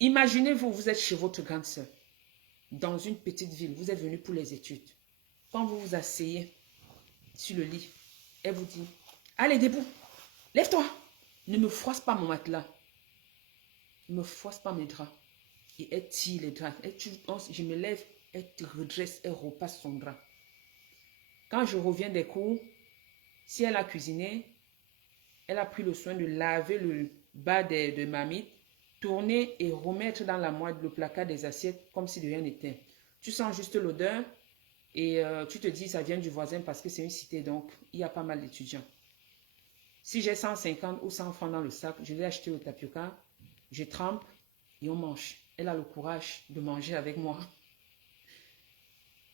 Imaginez-vous, vous êtes chez votre grande sœur, dans une petite ville, vous êtes venu pour les études. Quand vous vous asseyez sur le lit, elle vous dit, allez, debout, lève-toi, ne me froisse pas mon matelas, ne me froisse pas mes draps. Et elle tire les draps. Je me lève, elle te redresse, elle repasse son drap. Quand je reviens des cours, si elle a cuisiné, elle a pris le soin de laver le bas de marmite, tourner et remettre dans la moite le placard des assiettes comme si de rien n'était. Tu sens juste l'odeur et tu te dis ça vient du voisin parce que c'est une cité, donc il y a pas mal d'étudiants. Si j'ai 150 ou 100 francs dans le sac, je vais acheter au tapioca, je trempe et on mange. Elle a le courage de manger avec moi.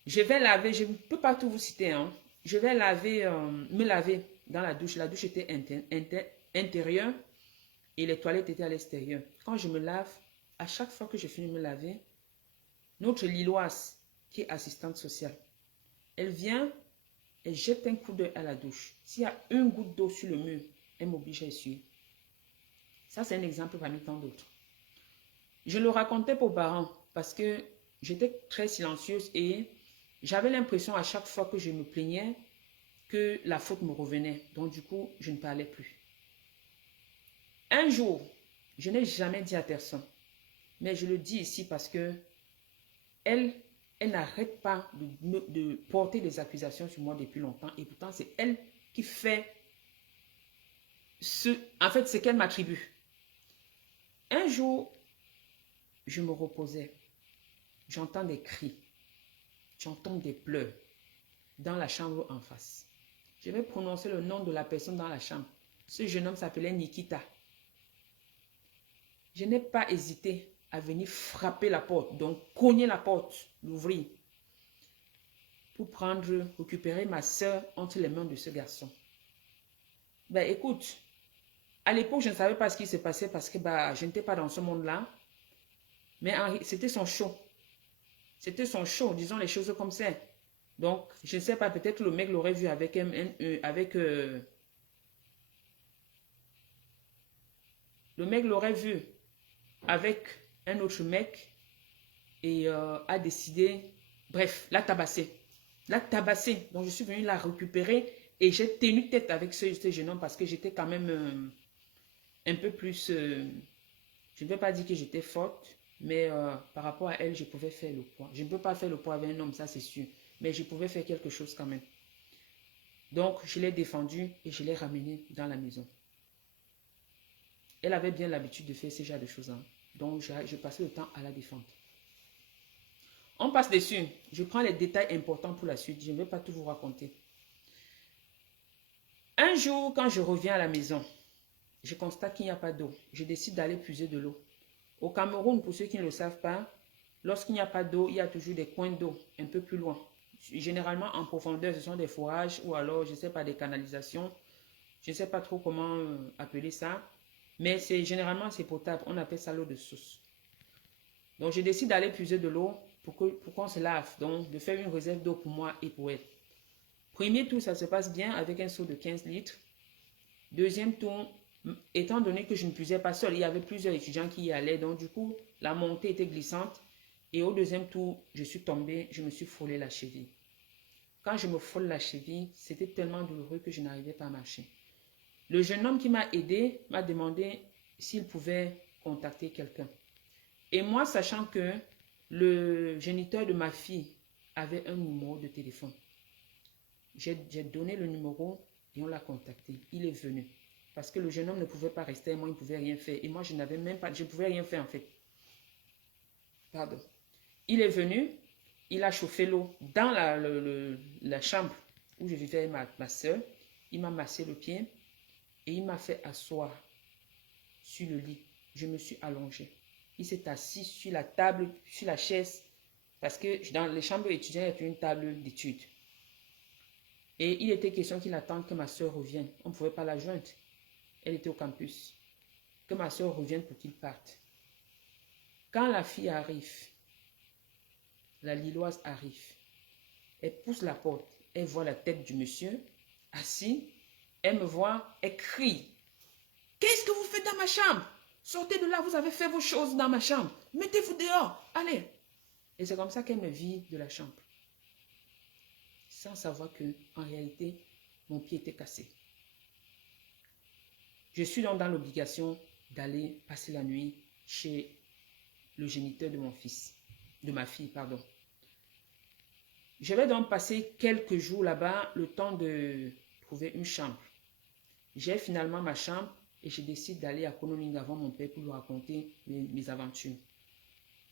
Je vais laver, je ne peux pas tout vous citer, hein. Je vais me laver dans la douche. La douche était intérieure et les toilettes étaient à l'extérieur. Quand je me lave, à chaque fois que je finis de me laver, notre Lilloise, qui est assistante sociale, elle vient, elle jette un coup d'œil à la douche. S'il y a une goutte d'eau sur le mur, elle m'oblige à essuyer. Ça, c'est un exemple parmi tant d'autres. Je le racontais aux parents parce que j'étais très silencieuse et j'avais l'impression à chaque fois que je me plaignais que la faute me revenait. Donc du coup, je ne parlais plus. Un jour, je n'ai jamais dit à personne, mais je le dis ici parce que elle n'arrête pas de porter des accusations sur moi depuis longtemps et pourtant c'est elle qui fait en fait, c'est qu'elle m'attribue. Un jour, je me reposais, j'entends des cris, j'entends des pleurs dans la chambre en face. Je vais prononcer le nom de la personne dans la chambre. Ce jeune homme s'appelait Nikita. Je n'ai pas hésité à venir frapper la porte, donc cogner la porte, l'ouvrir, pour récupérer ma soeur entre les mains de ce garçon. Ben écoute, à l'époque, je ne savais pas ce qui se passait parce que je n'étais pas dans ce monde-là. Mais c'était son show. C'était son show, disons les choses comme ça. Donc, je ne sais pas, peut-être le mec l'aurait vu avec le mec l'aurait vu avec un autre mec et a décidé, bref, l'a tabassé. L'a tabassé. Donc, je suis venue la récupérer et j'ai tenu tête avec ce jeune homme parce que j'étais quand même un peu plus... je ne vais pas dire que j'étais forte, mais par rapport à elle, je pouvais faire le poids. Je ne peux pas faire le poids avec un homme, ça c'est sûr. Mais je pouvais faire quelque chose quand même. Donc, je l'ai défendue et je l'ai ramenée dans la maison. Elle avait bien l'habitude de faire ce genre de choses. Hein. Donc, je passais le temps à la défendre. On passe dessus. Je prends les détails importants pour la suite. Je ne vais pas tout vous raconter. Un jour, quand je reviens à la maison, je constate qu'il n'y a pas d'eau. Je décide d'aller puiser de l'eau. Au Cameroun, pour ceux qui ne le savent pas, lorsqu'il n'y a pas d'eau, il y a toujours des coins d'eau un peu plus loin. Généralement, en profondeur, ce sont des forages ou alors, je ne sais pas, des canalisations. Je ne sais pas trop comment appeler ça. Mais généralement, c'est potable. On appelle ça l'eau de source. Donc, je décide d'aller puiser de l'eau pour qu'on se lave. Donc, de faire une réserve d'eau pour moi et pour elle. Premier tour, ça se passe bien avec un seau de 15 litres. Deuxième tour, étant donné que je ne puisais pas seule, il y avait plusieurs étudiants qui y allaient. Donc, du coup, la montée était glissante. Et au deuxième tour, je suis tombée, je me suis frôlé la cheville. Quand je me frôle la cheville, c'était tellement douloureux que je n'arrivais pas à marcher. Le jeune homme qui m'a aidé m'a demandé s'il pouvait contacter quelqu'un. Et moi, sachant que le géniteur de ma fille avait un numéro de téléphone, j'ai donné le numéro et on l'a contacté. Il est venu. Parce que le jeune homme ne pouvait pas rester, moi, il ne pouvait rien faire. Et moi, je n'avais même pas, je ne pouvais rien faire en fait. Pardon. Il est venu, il a chauffé l'eau dans la chambre où je vivais avec ma soeur. Il m'a massé le pied et il m'a fait asseoir sur le lit. Je me suis allongée. Il s'est assis sur la table, sur la chaise, parce que dans les chambres étudiantes, il y a une table d'études. Et il était question qu'il attende que ma soeur revienne. On ne pouvait pas la joindre. Elle était au campus. Que ma soeur revienne pour qu'il parte. Quand la fille arrive, la Lilloise arrive, elle pousse la porte, elle voit la tête du monsieur assis, elle me voit, elle crie. Qu'est-ce que vous faites dans ma chambre? Sortez de là, vous avez fait vos choses dans ma chambre. Mettez-vous dehors, allez. Et c'est comme ça qu'elle me vit de la chambre. Sans savoir que, en réalité, mon pied était cassé. Je suis donc dans l'obligation d'aller passer la nuit chez le géniteur de mon fils, de ma fille, pardon. Je vais donc passer quelques jours là-bas, le temps de trouver une chambre. J'ai finalement ma chambre et je décide d'aller à Kunming avant mon père pour lui raconter mes aventures.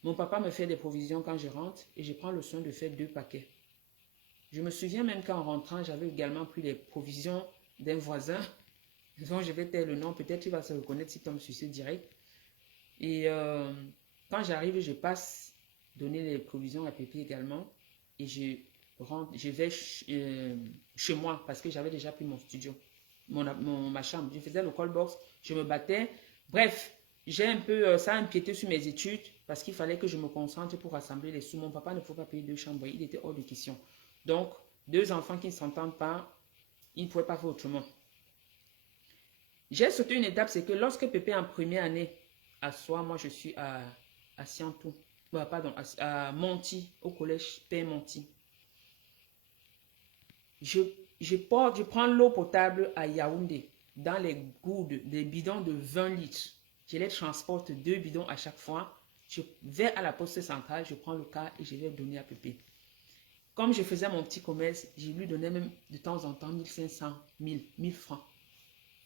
Mon papa me fait des provisions quand je rentre et je prends le soin de faire 2 paquets. Je me souviens même qu'en rentrant, j'avais également pris les provisions d'un voisin dont je vais taire le nom, peut-être tu vas se reconnaître si tu tombes sur ce direct. Et quand j'arrive, je passe donner les provisions à Pépé également et je vais chez moi parce que j'avais déjà pris mon studio, ma chambre. Je faisais le call box, je me battais. Bref, j'ai un peu, ça a empiété sur mes études parce qu'il fallait que je me concentre pour rassembler les sous. Mon papa ne faut pas payer 2 chambres, il était hors de question. Donc, 2 enfants qui ne s'entendent pas, ils ne pouvaient pas faire autrement. J'ai sauté une étape, c'est que lorsque Pépé en première année à soi, moi je suis à Siantou, pardon, à Monti, au collège Père Monti. Je prends l'eau potable à Yaoundé, dans les gourdes, des bidons de 20 litres. Je les transporte 2 bidons à chaque fois. Je vais à la poste centrale, je prends le car et je vais donner à Pépé. Comme je faisais mon petit commerce, je lui donnais même de temps en temps 1500, 1000 francs.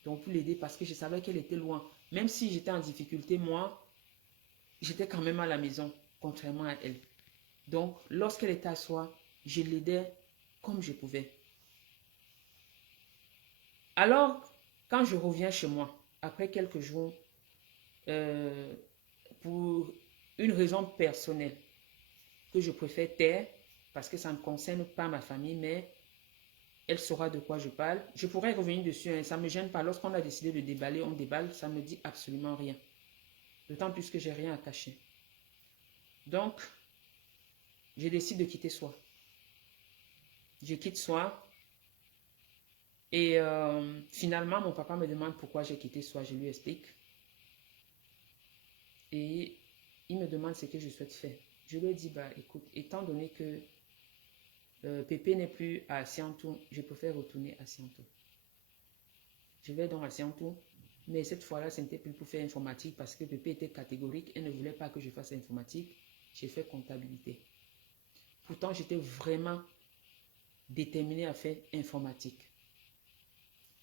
Donc pour l'aider parce que je savais qu'elle était loin. Même si j'étais en difficulté, moi, j'étais quand même à la maison, contrairement à elle. Donc lorsqu'elle était à soi, je l'aidais comme je pouvais. Alors, quand je reviens chez moi, après quelques jours, pour une raison personnelle que je préfère taire, parce que ça ne concerne pas ma famille, mais elle saura de quoi je parle. Je pourrais revenir dessus, hein, ça ne me gêne pas. Lorsqu'on a décidé de déballer, on déballe, ça ne me dit absolument rien. D'autant plus que j'ai rien à cacher. Donc, je décide de quitter Soi. Je quitte Soi. Et finalement, mon papa me demande pourquoi j'ai quitté Soi. Je lui explique. Et il me demande ce que je souhaite faire. Je lui ai dit, bah écoute, étant donné que Pépé n'est plus à Siantou, je préfère retourner à Siantou. Je vais donc à Siantou, mais cette fois-là, ce n'était plus pour faire informatique parce que Pépé était catégorique et ne voulait pas que je fasse informatique. J'ai fait comptabilité. Pourtant, j'étais vraiment déterminée à faire informatique.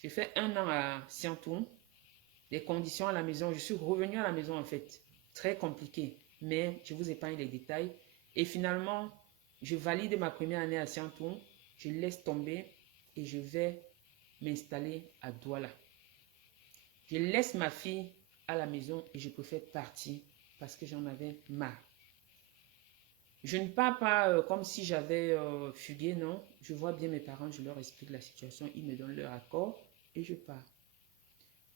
J'ai fait 1 an à Siantou. Les conditions à la maison, je suis revenue à la maison en fait. Très compliqué, mais je vous épargne les détails. Et finalement, je valide ma première année à Siantou. Je laisse tomber et je vais m'installer à Douala. Je laisse ma fille à la maison et je préfère partir parce que j'en avais marre. Je ne pars pas comme si j'avais fugué, non. Je vois bien mes parents, je leur explique la situation, ils me donnent leur accord et je pars.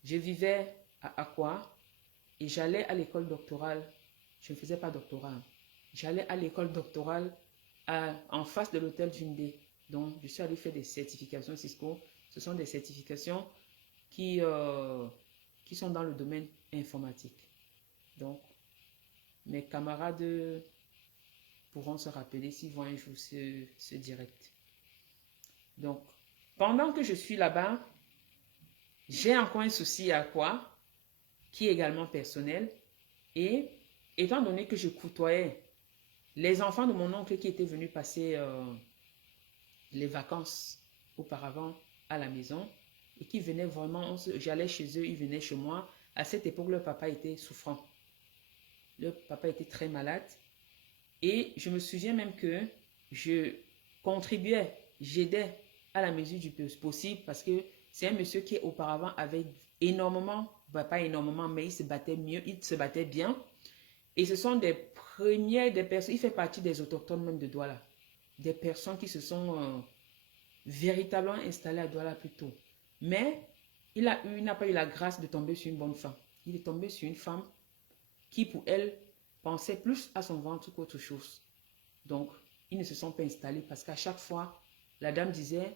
Je vivais à Aqua et j'allais à l'école doctorale. Je ne faisais pas doctorat. J'allais à l'école doctorale en face de l'hôtel Jundé. Donc, je suis allée faire des certifications Cisco. Ce sont des certifications qui sont dans le domaine informatique. Donc, mes camarades pourront se rappeler s'ils voient un jour ce direct. Donc, pendant que je suis là-bas, j'ai encore un souci à quoi, qui est également personnel. Et étant donné que je côtoyais les enfants de mon oncle qui étaient venus passer les vacances auparavant à la maison et qui venaient vraiment, j'allais chez eux, ils venaient chez moi. À cette époque, leur papa était souffrant. Leur papa était très malade. Et je me souviens même que je contribuais, j'aidais à la mesure du possible parce que c'est un monsieur qui auparavant avait énormément, pas énormément, mais il se battait mieux, il se battait bien. Et ce sont des personnes, il fait partie des autochtones même de Douala. Des personnes qui se sont véritablement installées à Douala plus tôt. Mais il n'a pas eu la grâce de tomber sur une bonne femme. Il est tombé sur une femme qui, pour elle, pensait plus à son ventre qu'autre chose. Donc, ils ne se sont pas installés parce qu'à chaque fois, la dame disait,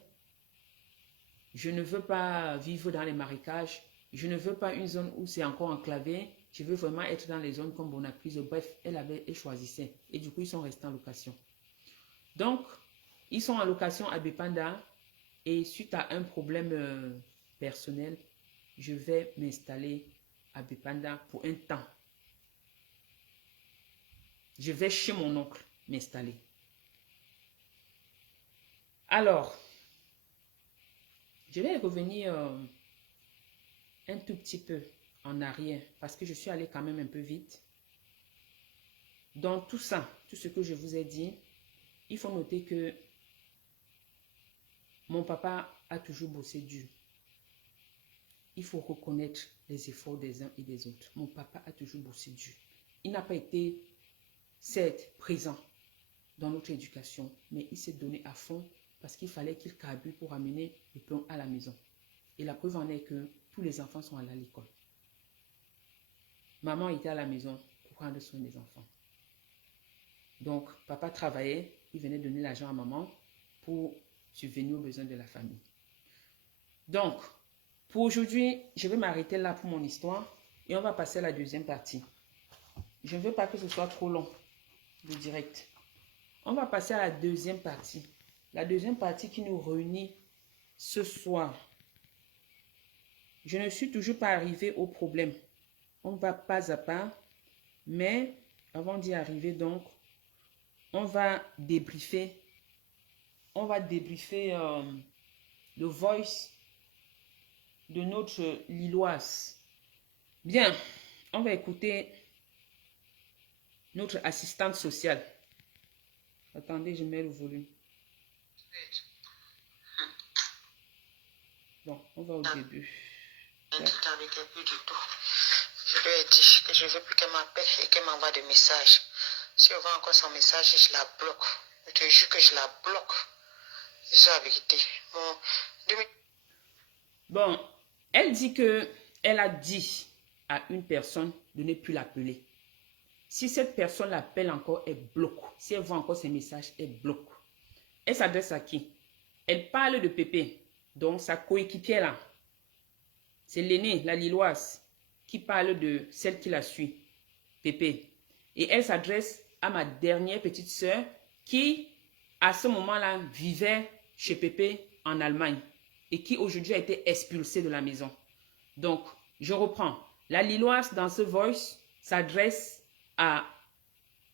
je ne veux pas vivre dans les marécages, je ne veux pas une zone où c'est encore enclavé, Je veux vraiment être dans les zones comme Bonaprise. Bref, elle choisissait. Et du coup, ils sont restés en location. Donc, ils sont en location à Bepanda. Et suite à un problème personnel, je vais m'installer à Bepanda pour un temps. Je vais chez mon oncle m'installer. Alors, je vais revenir un tout petit peu en arrière parce que je suis allée quand même un peu vite. Dans tout ça, tout ce que je vous ai dit, il faut noter que mon papa a toujours bossé dur. Il faut reconnaître les efforts des uns et des autres. Mon papa a toujours bossé dur. Il n'a pas été, certes, présent dans notre éducation, mais il s'est donné à fond parce qu'il fallait qu'il carbure pour amener le pain à la maison. Et la preuve en est que tous les enfants sont allés à l'école. Maman était à la maison pour prendre soin des enfants. Donc, papa travaillait, il venait donner l'argent à maman pour subvenir aux besoins de la famille. Donc, pour aujourd'hui, je vais m'arrêter là pour mon histoire et on va passer à la deuxième partie. Je ne veux pas que ce soit trop long, le direct. On va passer à la deuxième partie. La deuxième partie qui nous réunit ce soir. Je ne suis toujours pas arrivée au problème. On va pas à pas, mais avant d'y arriver donc, on va débriefer. On va débriefer le voice de notre Lilloise. Bien, on va écouter notre assistante sociale. Attendez, je mets le volume. Bon, on va au début. Avec elle plus du tout. Je lui ai dit que je ne veux plus qu'elle m'appelle et qu'elle m'envoie des messages. Si elle voit encore son message, je la bloque. Je te jure que je la bloque. C'est la vérité. Bon, elle dit que elle a dit à une personne de ne plus l'appeler. Si cette personne l'appelle encore, elle bloque. Si elle voit encore ses messages, elle bloque. Elle s'adresse à qui? Elle parle de Pépé, donc sa coéquipière là. C'est l'aînée, la Lilloise, qui parle de celle qui la suit, Pépé. Et elle s'adresse à ma dernière petite sœur qui, à ce moment-là, vivait chez Pépé en Allemagne et qui aujourd'hui a été expulsée de la maison. Donc, je reprends. La Lilloise, dans ce voice, s'adresse à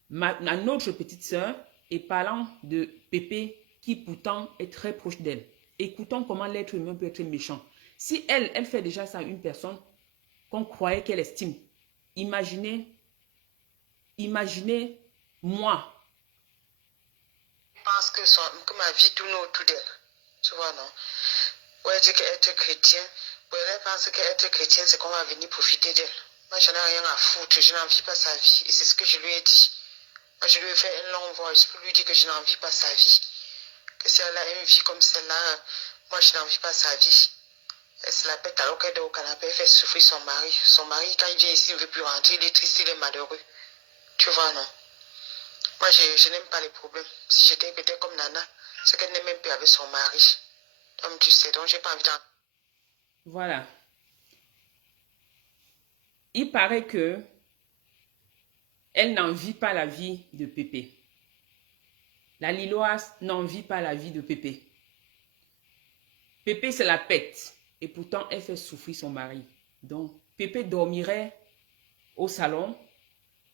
notre petite sœur et parlant de Pépé qui pourtant est très proche d'elle. Écoutons comment l'être humain peut être méchant. Si elle fait déjà ça à une personne qu'on croyait qu'elle estime, imaginez moi. Je pense que ma vie tourne autour d'elle. Tu vois, non? Pour elle dire qu'être chrétien, pour elle pense qu'être chrétien, c'est qu'on va venir profiter d'elle. Moi, je n'ai rien à foutre, je n'envie pas sa vie. Et c'est ce que je lui ai dit. Moi, je lui ai fait un long voice pour lui dire que je n'envie pas sa vie. Que si elle a une vie comme celle-là, moi, je n'envie pas sa vie. Elle se la pète alors qu'elle est au canapé, elle fait souffrir son mari. Son mari, quand il vient ici, il ne veut plus rentrer, il est triste, il est malheureux. Tu vois, non? Moi, je n'aime pas les problèmes. Si j'étais peut-être comme Nana, c'est qu'elle n'aime même plus avec son mari. Comme tu sais, donc j'ai pas envie d'en... Voilà. Il paraît que elle n'envie pas la vie de Pépé. La Lilloise n'envie pas la vie de Pépé. Pépé se la pète et pourtant elle fait souffrir son mari. Donc Pépé dormirait au salon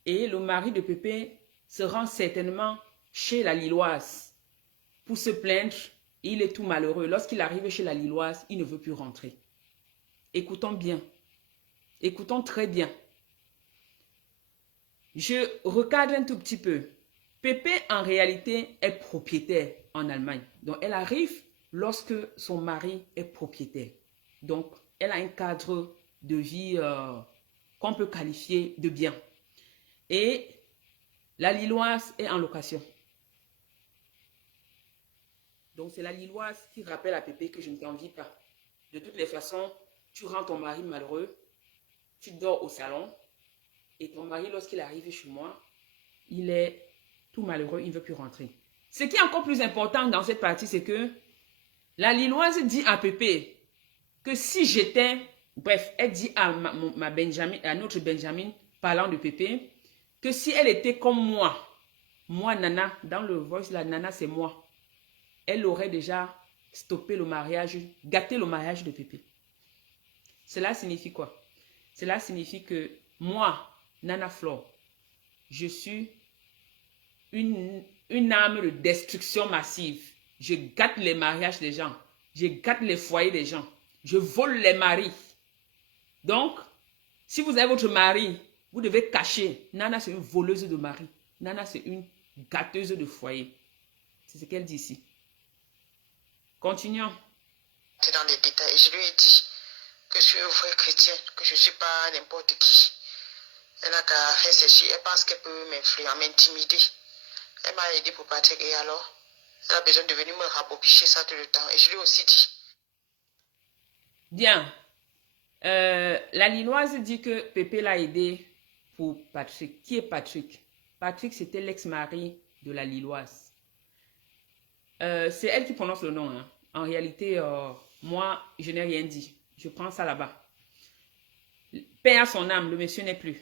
et le mari de Pépé se rend certainement chez la Lilloise pour se plaindre. Il est tout malheureux. Lorsqu'il arrive chez la Lilloise, il ne veut plus rentrer. Écoutons bien. Écoutons très bien. Je recadre un tout petit peu. Pépé, en réalité, est propriétaire en Allemagne. Donc, elle arrive lorsque son mari est propriétaire. Donc, elle a un cadre de vie qu'on peut qualifier de bien. Et la Lilloise est en location. Donc, c'est la Lilloise qui rappelle à Pépé que je ne t'envie pas. De toutes les façons, tu rends ton mari malheureux, tu dors au salon, et ton mari, lorsqu'il arrive chez moi, il est tout malheureux, il ne veut plus rentrer. Ce qui est encore plus important dans cette partie, c'est que la Lilloise dit à Pépé que si j'étais Bref, elle dit à ma Benjamin, à notre Benjamin, parlant de Pépé, que si elle était comme moi, Nana, dans le voice, la Nana, c'est moi, elle aurait déjà stoppé le mariage, gâté le mariage de Pépé. Cela signifie quoi? Cela signifie que moi, Nana Flore, je suis une arme de destruction massive. Je gâte les mariages des gens. Je gâte les foyers des gens. Je vole les maris. Donc, si vous avez votre mari, vous devez cacher. Nana, c'est une voleuse de mari. Nana, c'est une gâteuse de foyer. C'est ce qu'elle dit ici. Continuons. C'est dans les détails. Et je lui ai dit que je suis une vraie chrétienne, que je ne suis pas n'importe qui. Elle n'a qu'à faire ceci. Elle pense qu'elle peut m'intimider. Elle m'a aidé pour partir. Et alors, elle a besoin de venir me rabobicher ça tout le temps. Et je lui ai aussi dit. Bien. La Lilloise dit que Pépé l'a aidé pour Patrick. Qui est Patrick? Patrick, c'était l'ex-mari de la Lilloise. C'est elle qui prononce le nom. Hein. En réalité, moi, je n'ai rien dit. Je prends ça là-bas. Paix à son âme, le monsieur n'est plus.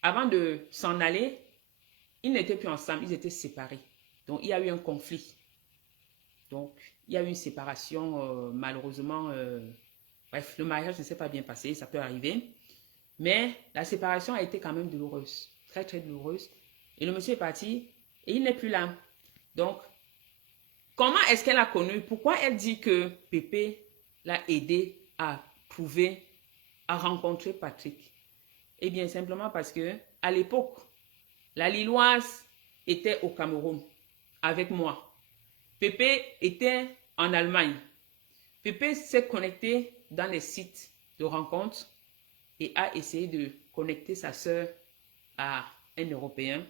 Avant de s'en aller, ils n'étaient plus ensemble, ils étaient séparés. Donc, il y a eu un conflit. Donc, il y a eu une séparation, malheureusement. Bref, le mariage ne s'est pas bien passé, ça peut arriver. Mais la séparation a été quand même douloureuse. Très, très douloureuse. Et le monsieur est parti et il n'est plus là. Donc, comment est-ce qu'elle a connu? Pourquoi elle dit que Pépé l'a aidé à trouver, à rencontrer Patrick? Eh bien, simplement parce que à l'époque, la Lilloise était au Cameroun avec moi. Pépé était en Allemagne. Pépé s'est connecté dans les sites de rencontres et a essayé de connecter sa sœur à un Européen.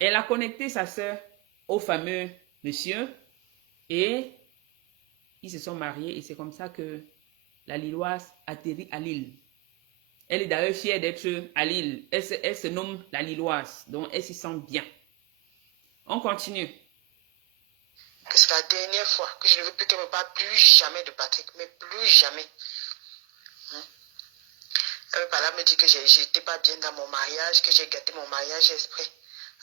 Elle a connecté sa sœur au fameux monsieur et ils se sont mariés et c'est comme ça que la Lilloise atterrit à Lille. Elle est d'ailleurs fière d'être à Lille. Elle se nomme la Lilloise, donc elle s'y sent bien. On continue. Que c'est la dernière fois que je ne veux plus qu'elle me parle plus jamais de Patrick, mais plus jamais. Elle me parlait, me dit que j'étais pas bien dans mon mariage, que j'ai gâté mon mariage exprès.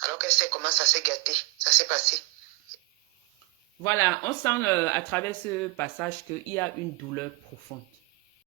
Alors qu'elle sait comment ça s'est gâté, ça s'est passé. Voilà, on sent à travers ce passage qu'il y a une douleur profonde.